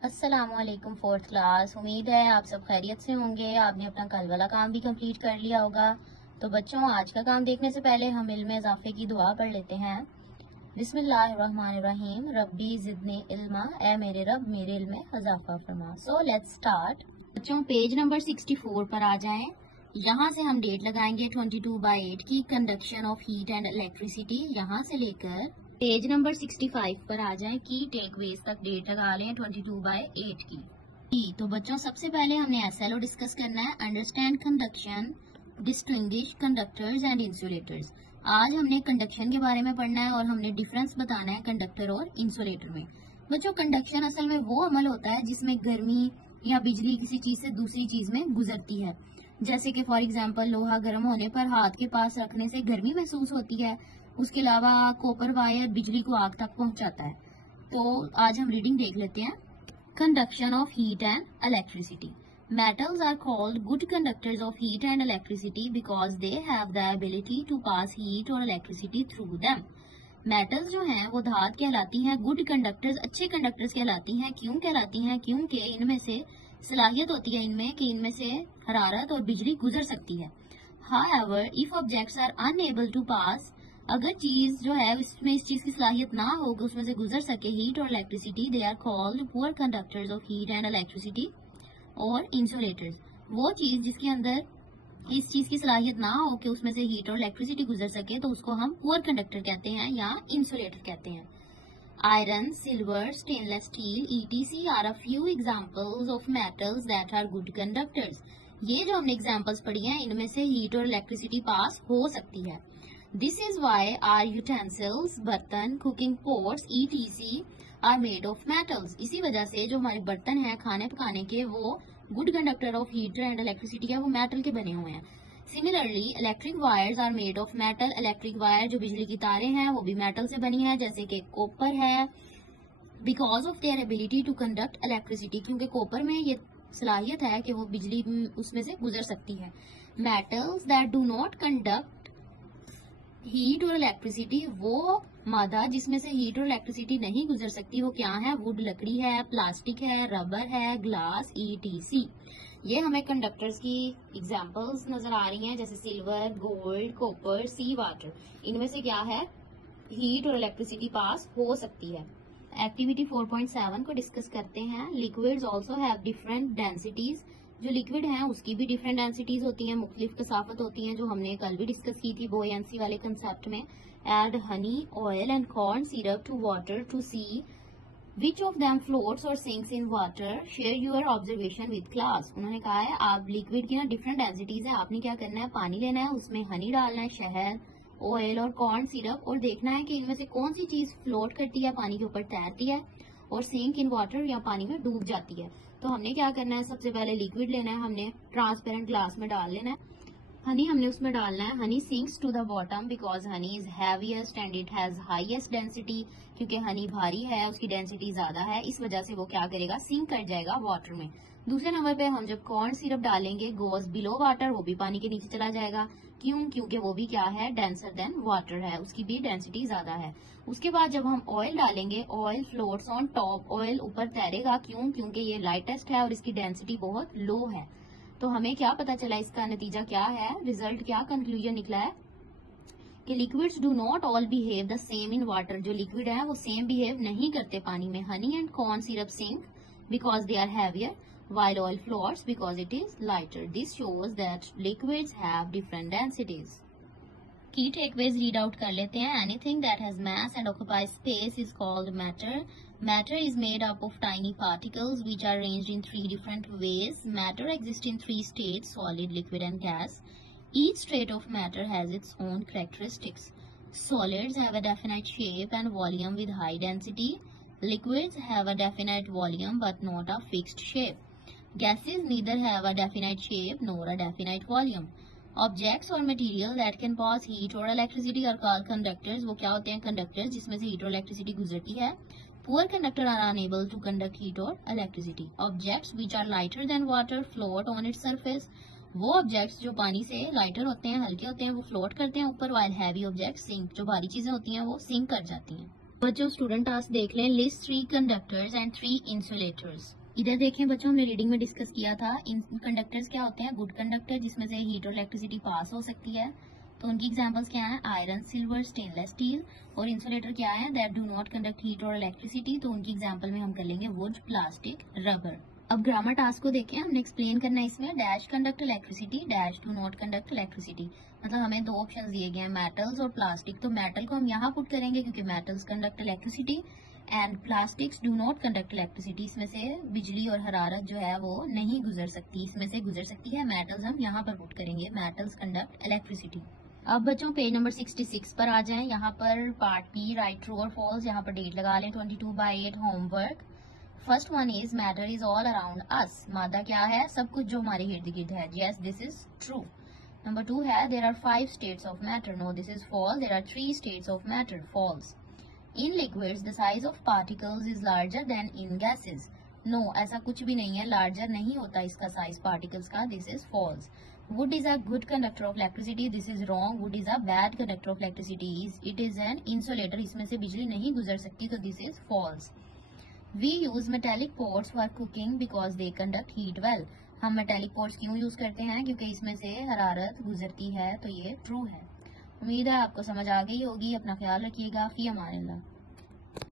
अस्सलामुअलैकुम fourth class. उम्मीद है आप सब खैरियत से होंगे। आपने अपना कल वाला काम भी कंप्लीट कर लिया होगा। तो बच्चों, आज का काम देखने से पहले हम इल्म इजाफे की दुआ पढ़ लेते हैं। बिस्मिल्लाहिर्रहमानिर्रहीम। रब्बी ज़िदनी इल्मा, ए मेरे रब मेरे इल्म में इजाफा फरमा। So let's start. बच्चों, पेज नंबर 64 पर आ जाएं। यहाँ से हम डेट लगाएंगे 22/8 की, conduction of heat and electricity. यहाँ से लेकर पेज नंबर 65 पर आ जाएं की टेकवेज तक डेट लगा लें 22/8 की। तो बच्चों, सबसे पहले हमने एसएलओ डिस्कस करना है, understand conduction, distinguish conductors and insulators. आज हमने कंडक्शन के बारे में पढ़ना है और हमने डिफरेंस बताना है कंडक्टर और इंसुलेटर में। बच्चों, कंडक्शन असल में वो अमल होता है जिसमें गर्मी या बिजली किसी चीज से दूसरी चीज में गुजरती है। जैसे कि फॉर एग्जाम्पल, लोहा गर्म होने पर हाथ के पास रखने से गर्मी महसूस होती है। उसके अलावा कॉपर वायर बिजली को आग तक पहुंचाता है। तो आज हम रीडिंग देख लेते हैं। Conduction of heat and electricity. Metals are called good conductors of heat and electricity because they have the ability to pass heat or electricity through them. Metals जो हैं वो धात कहलाती हैं, गुड कंडक्टर्स अच्छे कंडक्टर्स कहलाती हैं। क्यों कहलाती हैं? क्योंकि इनमें से सलाहियत होती है इनमें कि इनमें से हरारत और बिजली गुजर सकती है। However, if objects are unable to pass, अगर चीज जो है इसमें इस चीज की सलाहियत ना हो कि उसमें से गुजर सके हीट और electricity, they are called poor conductors of heat and electricity और इंसुलेटर्स। वो चीज जिसके अंदर इस चीज की सलाहियत ना हो कि उसमें से हीट और इलेक्ट्रिसिटी गुजर सके, तो उसको हम पुअर कंडक्टर कहते हैं या इंसुलेटर कहते हैं। Iron, silver, stainless steel, etc are a few examples of metals that are good conductors. ये जो हमने एग्जांपल्स पढ़ी हैं, इनमें से हीट और इलेक्ट्रिसिटी पास हो सकती है। This is why are utensils, बर्तन, cooking pots, etc are made of metals. इसी वजह से जो हमारे बर्तन हैं खाने पकाने के, वो good conductor of heat and electricity है, वो मेटल के बने हुए हैं। Similarly electric wires are made of metal. Electric wire जो बिजली की तारें हैं वो भी मेटल से बनी है, जैसे कि कॉपर है, because of their ability to conduct electricity, क्योंकि कॉपर में ये सलाहियत है कि वो बिजली उसमें से गुजर सकती है। Metals that do not conduct heat और इलेक्ट्रिसिटी, वो मादा जिसमें से हीट और इलेक्ट्रिसिटी नहीं गुजर सकती, वो क्या है? वुड लकड़ी है, प्लास्टिक है, रबर है, ग्लास, ईटीसी। ये हमें कंडक्टर्स की एग्जांपल्स नजर आ रही हैं, जैसे सिल्वर, गोल्ड, कॉपर, सी वाटर। इनमें से क्या है? हीट और इलेक्ट्रिसिटी पास हो सकती है। एक्टिविटी 4.7 को डिस्कस करते हैं। Liquids also have different densities. जो लिक्विड हैं उसकी भी डिफरेंट डेंसिटीज होती हैं, मुख्तलिफ कसाफत होती हैं, जो हमने कल भी डिस्कस की थी बोयंसी वाले कंसेप्ट में। Add honey, oil and corn syrup to water to see which of them floats और sinks in water, share your observation with class. उन्होंने कहा है आप लिक्विड की ना डिफरेंट डेंसिटीज है, आपने क्या करना है, पानी लेना है, उसमें हनी डालना है, शहद, ऑयल और कॉर्न सिरप, और देखना है कि इनमें से कौन सी चीज फ्लोट करती है, पानी के ऊपर तैरती है, और सिंक इन वाटर या पानी में डूब जाती है। तो हमने क्या करना है, सबसे पहले लिक्विड लेना है, हमने ट्रांसपेरेंट ग्लास में डाल लेना है, हनी हमने उसमें डालना है। Honey sinks to the bottom because honey is heaviest and it has highest density, क्योंकि हनी भारी है, उसकी डेंसिटी ज्यादा है, इस वजह से वो क्या करेगा, सिंक कर जाएगा वाटर में। दूसरे नंबर पे हम जब कॉर्न सिरप डालेंगे, गोज बिलो वाटर, वो भी पानी के नीचे चला जाएगा। क्यों? क्योंकि वो भी क्या है, डेंसर देन वाटर है, उसकी भी डेंसिटी ज्यादा है। उसके बाद जब हम ऑयल डालेंगे, oil floats on top, oil ऊपर तैरेगा। क्यों? क्योंकि ये लाइटेस्ट है और इसकी डेंसिटी बहुत लो है। तो हमें क्या पता चला, इसका नतीजा क्या है, रिजल्ट क्या कंक्लूजन निकला है कि liquids do not all behave the same in water. जो लिक्विड है वो सेम बिहेव नहीं करते पानी में। Honey and corn syrup sink because they are heavier while oil floats because it is lighter. This shows that liquids have different densities. की टेकवेज read out कर लेते हैं। Anything that has mass and occupies space is called matter. Matter is made up of tiny particles which are arranged in three different ways. Matter exists in three states: solid, liquid and gas. Each state of matter has its own characteristics. Solids have a definite shape and volume with high density. Liquids have a definite volume but not a fixed shape. Gases neither have a definite shape nor a definite volume. Objects or material that can pass heat or electricity are called conductors. वो क्या होते हैं? conductors जिसमें से heat और electricity गुजरती है। Poor conductor are unable to conduct heat or electricity. Objects which are lighter than water float on its surface. वो objects जो पानी से lighter होते हैं, हल्के होते हैं, वो float करते हैं ऊपर, while heavy objects sink. जो भारी चीजें होती हैं वो sink कर जाती हैं। बच्चों स्टूडेंट टास्क देख लें, लिस्ट 3 कंडक्टर्स एंड 3 इंसुलेटर्स। इधर देखें बच्चों, हमने रीडिंग में डिस्कस किया था इन कंडक्टर्स क्या होते हैं, गुड कंडक्टर जिसमें से हीट और इलेक्ट्रिसिटी पास हो सकती है। तो उनकी एग्जांपल्स क्या हैं, आयरन, सिल्वर, स्टेनलेस स्टील। और इंसुलेटर क्या है, that do not conduct heat और इलेक्ट्रिसिटी। तो उनकी एग्जांपल में हम कर लेंगे वुड, प्लास्टिक, रबर। अब ग्रामर टास्क को देखें, हमने एक्सप्लेन करना है इसमें, dash conduct electricity, dash do not conduct electricity. मतलब हमें दो ऑप्शन दिए गए हैं, मेटल्स और प्लास्टिक। तो मेटल को हम यहाँ पुट करेंगे क्योंकि metals conduct electricity and plastics do not conduct electricity. इसमें से बिजली और हरारत जो है वो नहीं गुजर सकती, इसमें से गुजर सकती है। मेटल्स हम यहाँ पर पुट करेंगे, मेटल्स कंडक्ट इलेक्ट्रिसिटी। अब बच्चों पेज नंबर 66 पर आ जाएं। यहाँ पर पार्ट बी, राइट ट्रू और फॉल्स। यहाँ पर डेट लगा लें 22/8 homework. First one is matter is all around us. मादा क्या है, सब कुछ जो हमारे इर्द गिर्द है। Yes this is true. Number 2 है there are 5 states of matter. No this is false, there are 3 states of matter. False. In liquids the size of particles is larger than in gases. No ऐसा कुछ भी नहीं है, larger नहीं होता इसका size particles का। This is false. Wood is a good conductor of electricity. This is wrong. Wood is a bad conductor of electricity. It is an insulator. इसमें से बिजली नहीं गुजर सकती। तो this is false. We use metallic pots for cooking because they conduct heat well. हम metallic pots क्यों use करते हैं, क्योंकि इसमें से हरारत गुजरती है। तो ये ट्रू है। उम्मीद है आपको समझ आ गई होगी। अपना ख्याल रखिएगा। फी अमान अल्लाह।